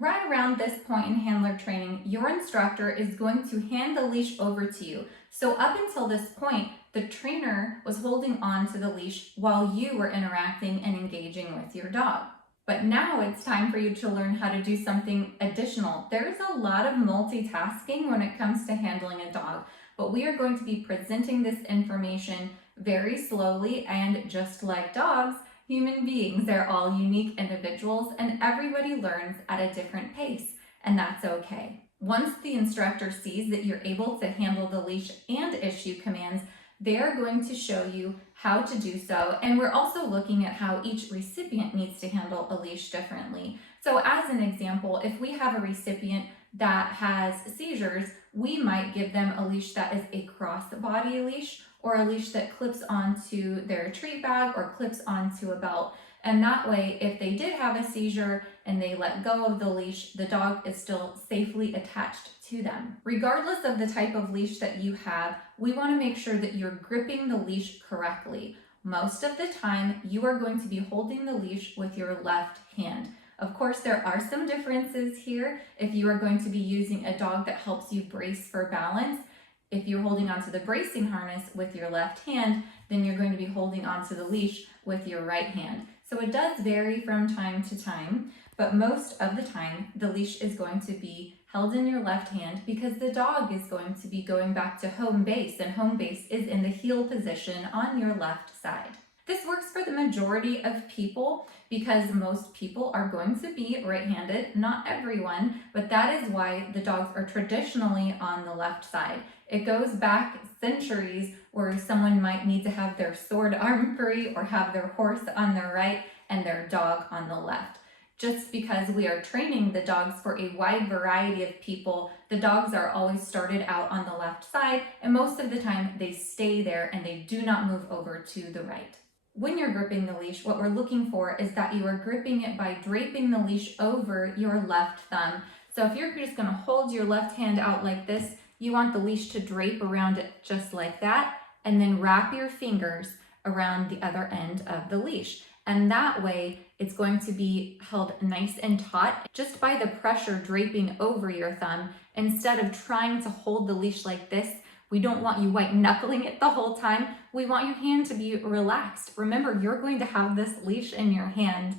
Right around this point in handler training, your instructor is going to hand the leash over to you. So up until this point, the trainer was holding on to the leash while you were interacting and engaging with your dog. But now it's time for you to learn how to do something additional. There's a lot of multitasking when it comes to handling a dog, but we are going to be presenting this information very slowly, and just like dogs, human beings, they're all unique individuals and everybody learns at a different pace, and that's okay. Once the instructor sees that you're able to handle the leash and issue commands, they're going to show you how to do so, and we're also looking at how each recipient needs to handle a leash differently. So as an example, if we have a recipient that has seizures, we might give them a leash that is a cross-body leash, or a leash that clips onto their treat bag or clips onto a belt. And that way, if they did have a seizure and they let go of the leash, the dog is still safely attached to them. Regardless of the type of leash that you have, we want to make sure that you're gripping the leash correctly. Most of the time, you are going to be holding the leash with your left hand. Of course, there are some differences here. If you are going to be using a dog that helps you brace for balance, if you're holding onto the bracing harness with your left hand, then you're going to be holding onto the leash with your right hand. So it does vary from time to time, but most of the time, the leash is going to be held in your left hand because the dog is going to be going back to home base, and home base is in the heel position on your left side. This works for the majority of people because most people are going to be right-handed, not everyone, but that is why the dogs are traditionally on the left side. It goes back centuries where someone might need to have their sword arm free or have their horse on their right and their dog on the left. Just because we are training the dogs for a wide variety of people, the dogs are always started out on the left side, and most of the time they stay there and they do not move over to the right. When you're gripping the leash, what we're looking for is that you are gripping it by draping the leash over your left thumb. So if you're just going to hold your left hand out like this, you want the leash to drape around it just like that, and then wrap your fingers around the other end of the leash. And that way, it's going to be held nice and taut just by the pressure draping over your thumb. Instead of trying to hold the leash like this, we don't want you white knuckling it the whole time. We want your hand to be relaxed. Remember, you're going to have this leash in your hand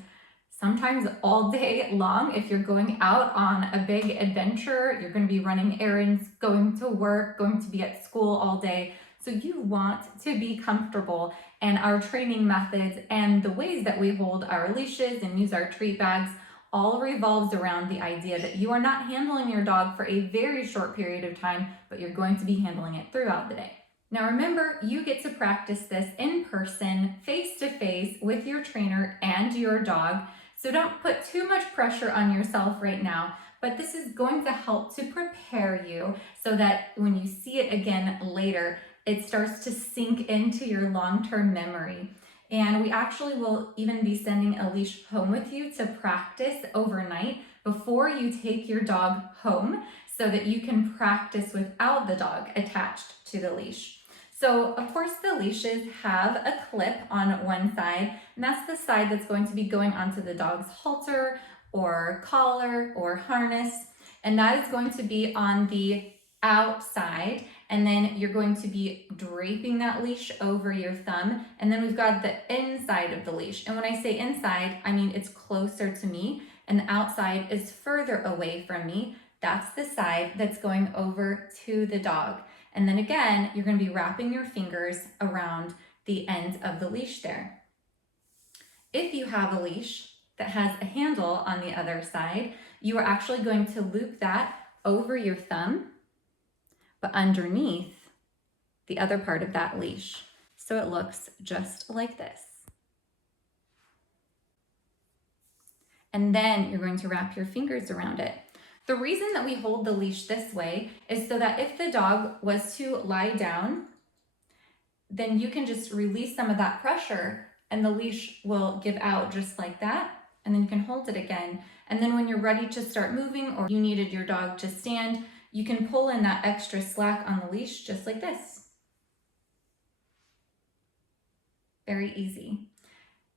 sometimes all day long. If you're going out on a big adventure, you're going to be running errands, going to work, going to be at school all day. So you want to be comfortable, and our training methods and the ways that we hold our leashes and use our treat bags all revolves around the idea that you are not handling your dog for a very short period of time, but you're going to be handling it throughout the day. Now remember, you get to practice this in person, face to face with your trainer and your dog. So don't put too much pressure on yourself right now, but this is going to help to prepare you so that when you see it again later, it starts to sink into your long-term memory. And we actually will even be sending a leash home with you to practice overnight before you take your dog home so that you can practice without the dog attached to the leash. So of course the leashes have a clip on one side, and that's the side that's going to be going onto the dog's halter or collar or harness, and that is going to be on the outside, and then you're going to be draping that leash over your thumb, and then we've got the inside of the leash. And when I say inside, I mean it's closer to me, and the outside is further away from me. That's the side that's going over to the dog. And then again, you're going to be wrapping your fingers around the end of the leash there. If you have a leash that has a handle on the other side, you are actually going to loop that over your thumb, but underneath the other part of that leash. So it looks just like this. And then you're going to wrap your fingers around it. The reason that we hold the leash this way is so that if the dog was to lie down, then you can just release some of that pressure and the leash will give out just like that. And then you can hold it again. And then when you're ready to start moving or you needed your dog to stand, you can pull in that extra slack on the leash just like this. Very easy.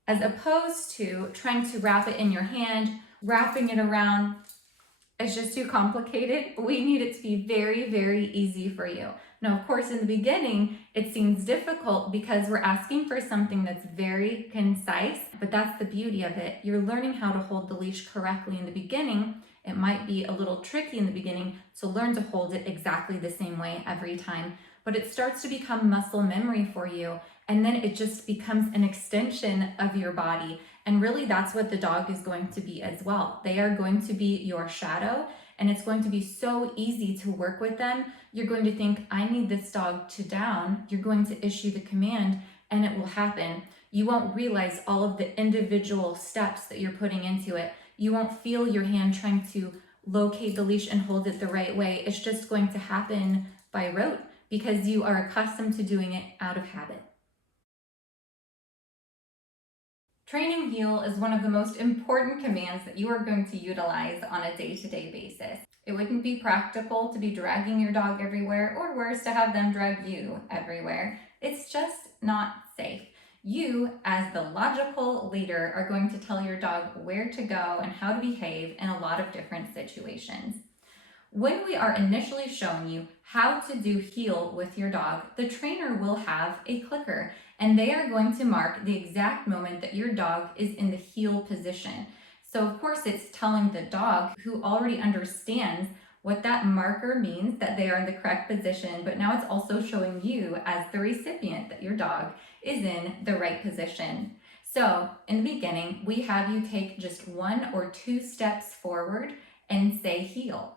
As opposed to trying to wrap it in your hand, wrapping it around, It's just too complicated. We need it to be very, very easy for you. Now, of course, in the beginning, it seems difficult because we're asking for something that's very concise, but that's the beauty of it. You're learning how to hold the leash correctly in the beginning. It might be a little tricky in the beginning to learn to hold it exactly the same way every time, but it starts to become muscle memory for you, and then it just becomes an extension of your body. And really, that's what the dog is going to be as well. They are going to be your shadow, and it's going to be so easy to work with them. You're going to think, I need this dog to down. You're going to issue the command, and it will happen. You won't realize all of the individual steps that you're putting into it. You won't feel your hand trying to locate the leash and hold it the right way. It's just going to happen by rote because you are accustomed to doing it out of habit. Training heel is one of the most important commands that you are going to utilize on a day-to-day basis. It wouldn't be practical to be dragging your dog everywhere, or worse, to have them drag you everywhere. It's just not safe. You, as the logical leader, are going to tell your dog where to go and how to behave in a lot of different situations. When we are initially showing you how to do heel with your dog, the trainer will have a clicker, and they are going to mark the exact moment that your dog is in the heel position. So of course it's telling the dog, who already understands what that marker means, that they are in the correct position, but now it's also showing you as the recipient that your dog is in the right position. So in the beginning, we have you take just 1 or 2 steps forward and say heel.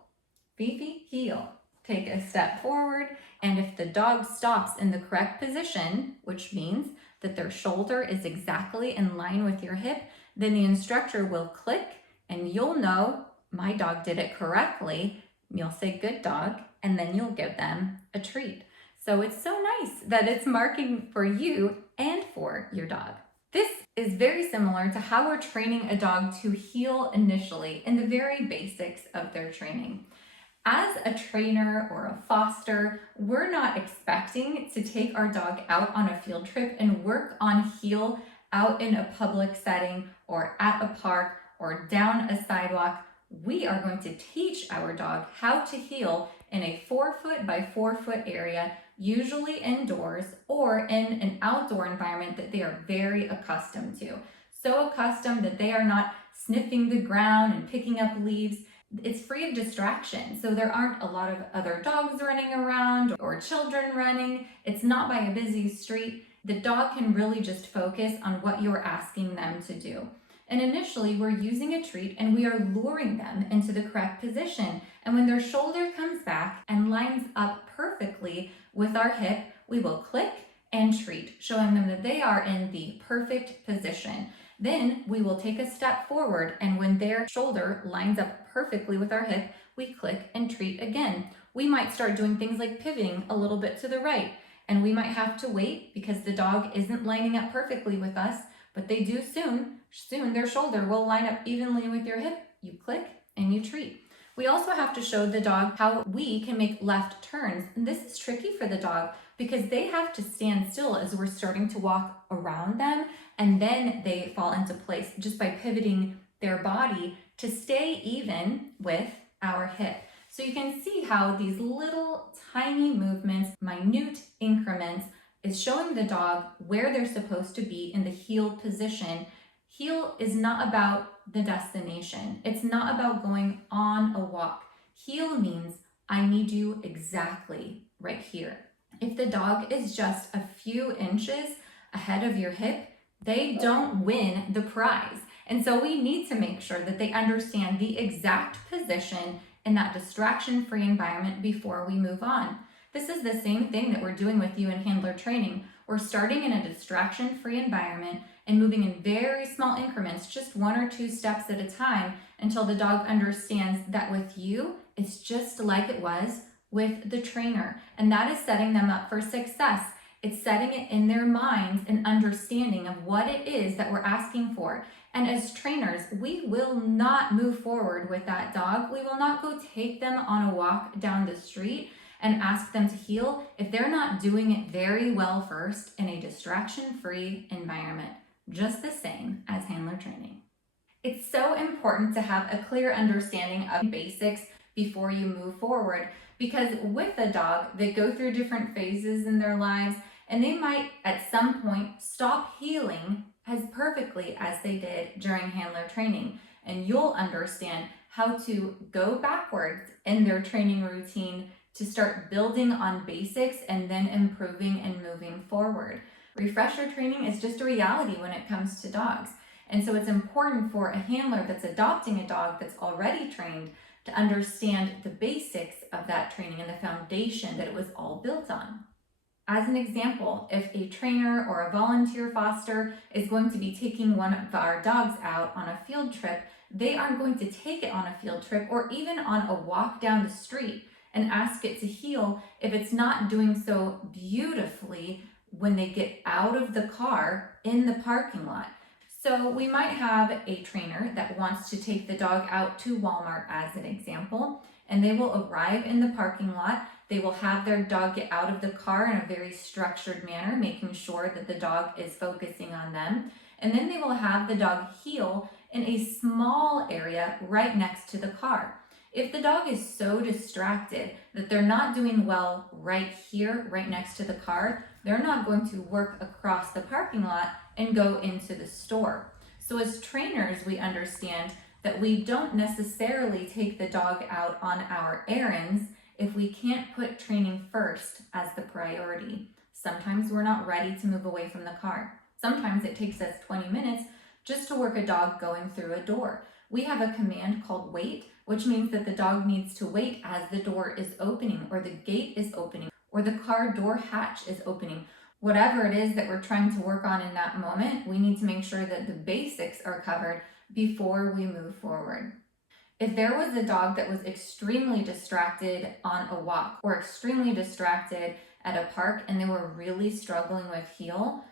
Fifi, heel. Take a step forward, and if the dog stops in the correct position, which means that their shoulder is exactly in line with your hip, then the instructor will click and you'll know, my dog did it correctly. You'll say, good dog, and then you'll give them a treat. So it's so nice that it's marking for you and for your dog. This is very similar to how we're training a dog to heel initially in the very basics of their training. As a trainer or a foster, we're not expecting to take our dog out on a field trip and work on heel out in a public setting or at a park or down a sidewalk. We are going to teach our dog how to heel in a 4-foot by 4-foot area, usually indoors or in an outdoor environment that they are very accustomed to. So accustomed that they are not sniffing the ground and picking up leaves. It's free of distraction, so there aren't a lot of other dogs running around or children running. It's not by a busy street. The dog can really just focus on what you're asking them to do. And initially, we're using a treat and we are luring them into the correct position. And when their shoulder comes back and lines up perfectly with our hip, we will click and treat, showing them that they are in the perfect position. Then we will take a step forward, and when their shoulder lines up perfectly with our hip, we click and treat again. We might start doing things like pivoting a little bit to the right, and we might have to wait because the dog isn't lining up perfectly with us, but they do soon. Soon their shoulder will line up evenly with your hip. You click and you treat. We also have to show the dog how we can make left turns, and this is tricky for the dog because they have to stand still as we're starting to walk around them, and then they fall into place just by pivoting their body to stay even with our hip. So you can see how these little tiny movements, minute increments, is showing the dog where they're supposed to be in the heel position. Heel is not about the destination. It's not about going on a walk. Heel means I need you exactly right here. If the dog is just a few inches ahead of your hip, they don't win the prize. And so we need to make sure that they understand the exact position in that distraction-free environment before we move on. This is the same thing that we're doing with you in handler training. We're starting in a distraction-free environment and moving in very small increments, just 1 or 2 steps at a time, until the dog understands that with you, it's just like it was with the trainer. And that is setting them up for success. It's setting it in their minds and understanding of what it is that we're asking for. And as trainers, we will not move forward with that dog. We will not go take them on a walk down the street and ask them to heel if they're not doing it very well first in a distraction-free environment, just the same as handler training. It's so important important to have a clear understanding of basics before you move forward, because with a dog, they go through different phases in their lives, and they might at some point stop healing as perfectly as they did during handler training. And you'll understand how to go backwards in their training routine to start building on basics and then improving and moving forward. Refresher training is just a reality when it comes to dogs. And so it's important for a handler that's adopting a dog that's already trained to understand the basics of that training and the foundation that it was all built on. As an example, if a trainer or a volunteer foster is going to be taking one of our dogs out on a field trip, they aren't going to take it on a field trip or even on a walk down the street and ask it to heel if it's not doing so beautifully when they get out of the car in the parking lot. So we might have a trainer that wants to take the dog out to Walmart as an example, and they will arrive in the parking lot. They will have their dog get out of the car in a very structured manner, making sure that the dog is focusing on them. And then they will have the dog heel in a small area right next to the car. If the dog is so distracted that they're not doing well right here, right next to the car, they're not going to work across the parking lot and go into the store. So as trainers, we understand that we don't necessarily take the dog out on our errands if we can't put training first as the priority. Sometimes we're not ready to move away from the car. Sometimes it takes us 20 minutes just to work a dog going through a door. We have a command called wait, which means that the dog needs to wait as the door is opening, or the gate is opening, or the car door hatch is opening. Whatever it is that we're trying to work on in that moment, we need to make sure that the basics are covered before we move forward. If there was a dog that was extremely distracted on a walk or extremely distracted at a park and they were really struggling with heel,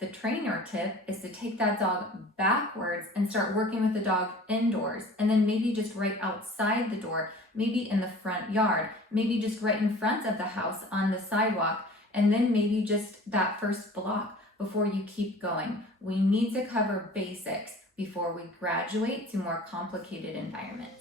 the trainer tip is to take that dog backwards and start working with the dog indoors, and then maybe just right outside the door, maybe in the front yard, maybe just right in front of the house on the sidewalk, and then maybe just that first block before you keep going. We need to cover basics before we graduate to more complicated environments.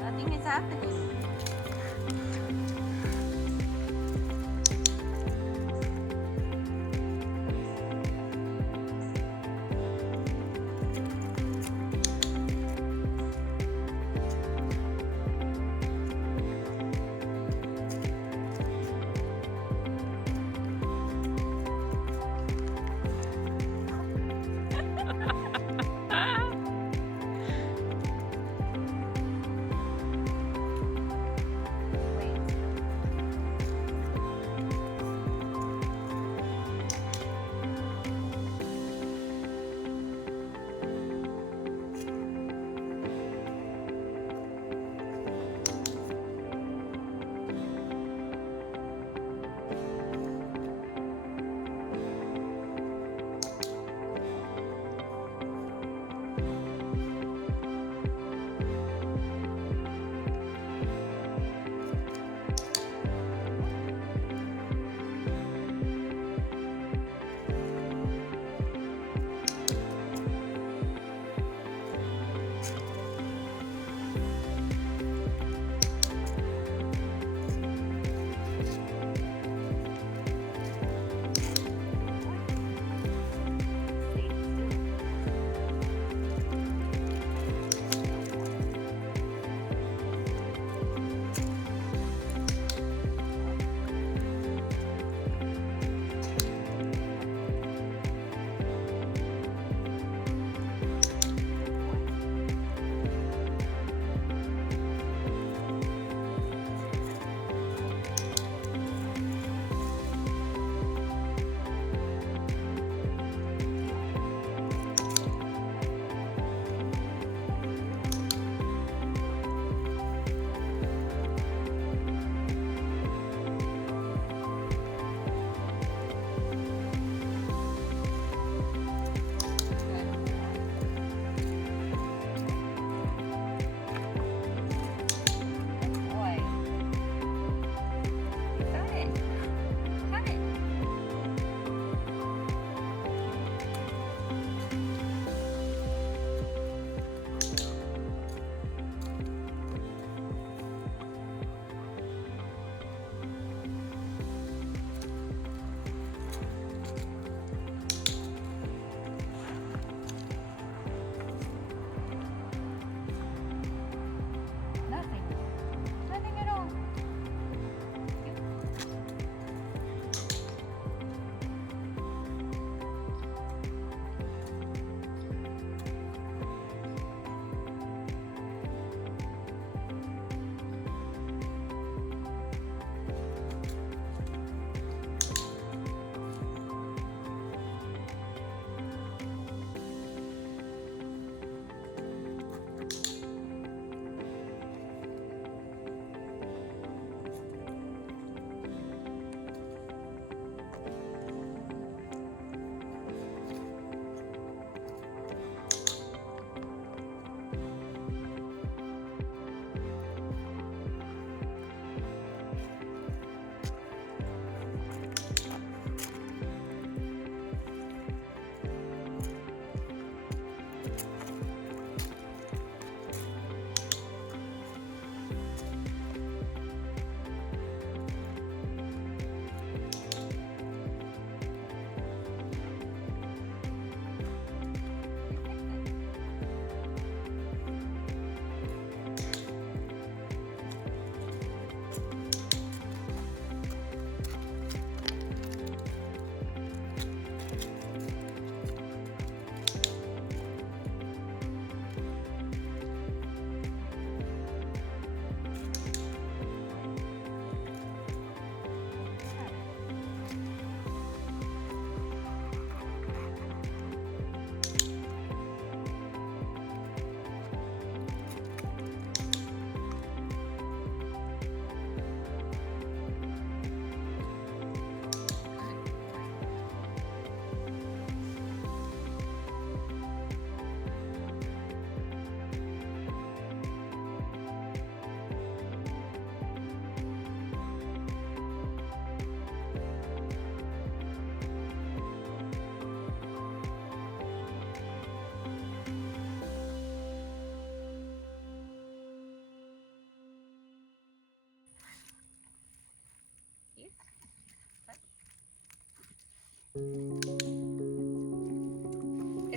Nothing is happening.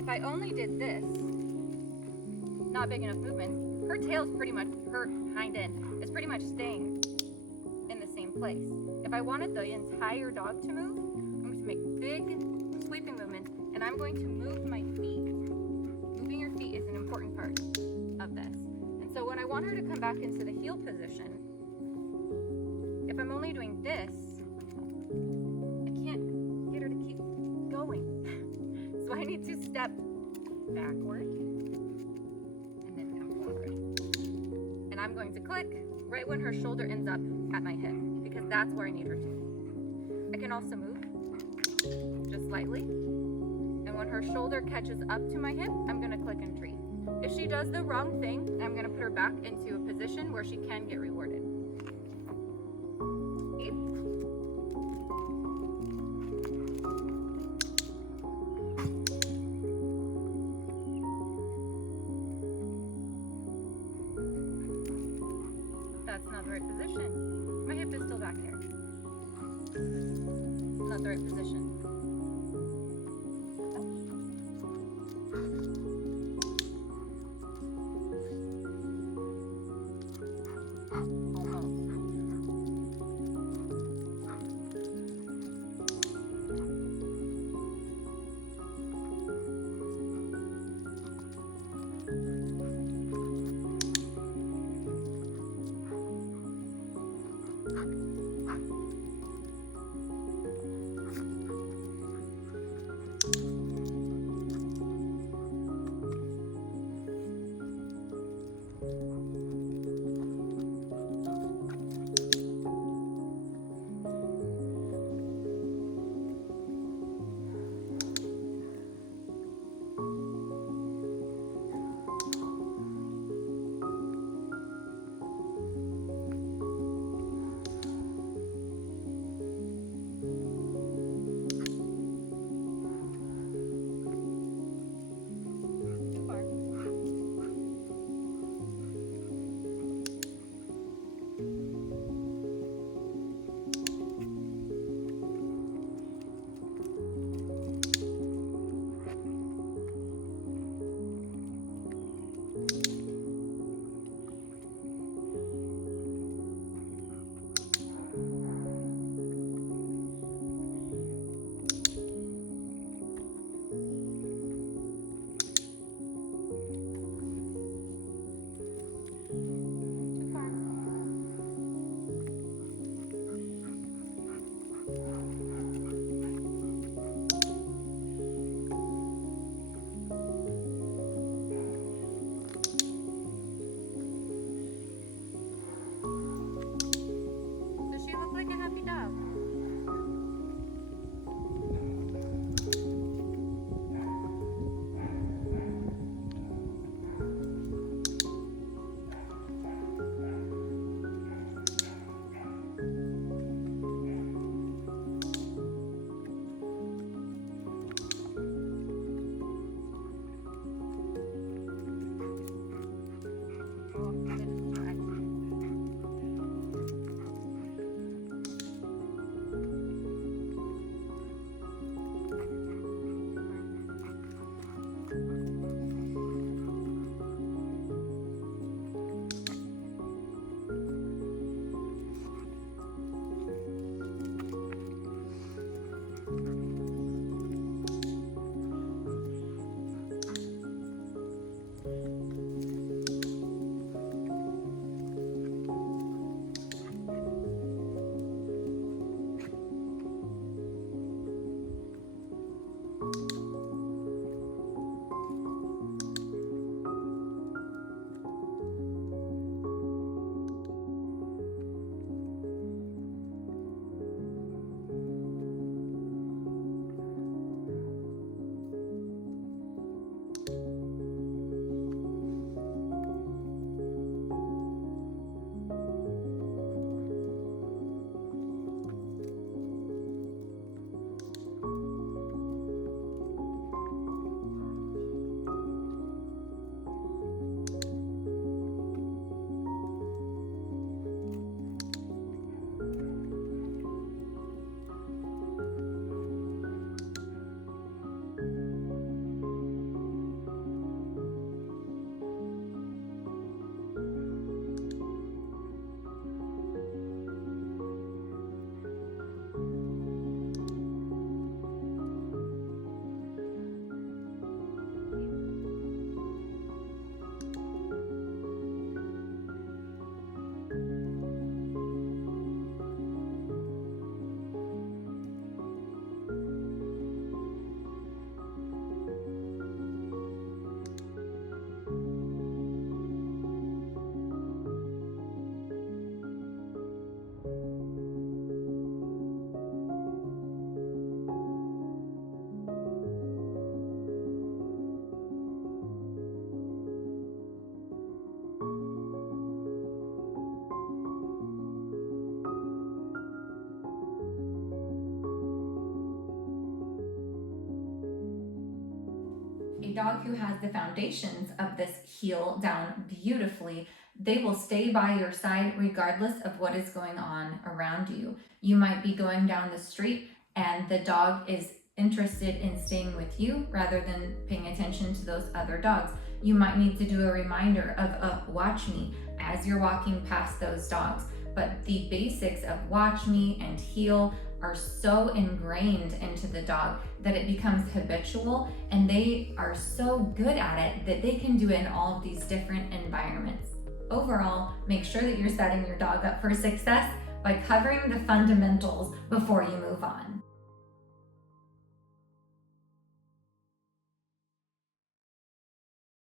if I only did this, not big enough movements, her tail's pretty much, her hind end is pretty much staying in the same place. If I wanted the entire dog to move, I'm going to make big sweeping movements, and I'm going to move my feet. Moving your feet is an important part of this. And so when I want her to come back into the heel position, if I'm only doing this, I can't get her to keep going. So I need to step backward and then come forward. And I'm going to click right when her shoulder ends up at my hip, because that's where I need her to. I can also move just slightly. And when her shoulder catches up to my hip, I'm going to click and treat. If she does the wrong thing, I'm going to put her back into a position where she can get rewarded. That's not the right position. My hip is still back here. Not the right position. A dog who has the foundations of this heel down beautifully, they will stay by your side regardless of what is going on around you. You might be going down the street and the dog is interested in staying with you rather than paying attention to those other dogs. You might need to do a reminder of watch me as you're walking past those dogs. But the basics of watch me and heel are so ingrained into the dog that it becomes habitual, and they are so good at it that they can do it in all of these different environments. Overall, make sure that you're setting your dog up for success by covering the fundamentals before you move on.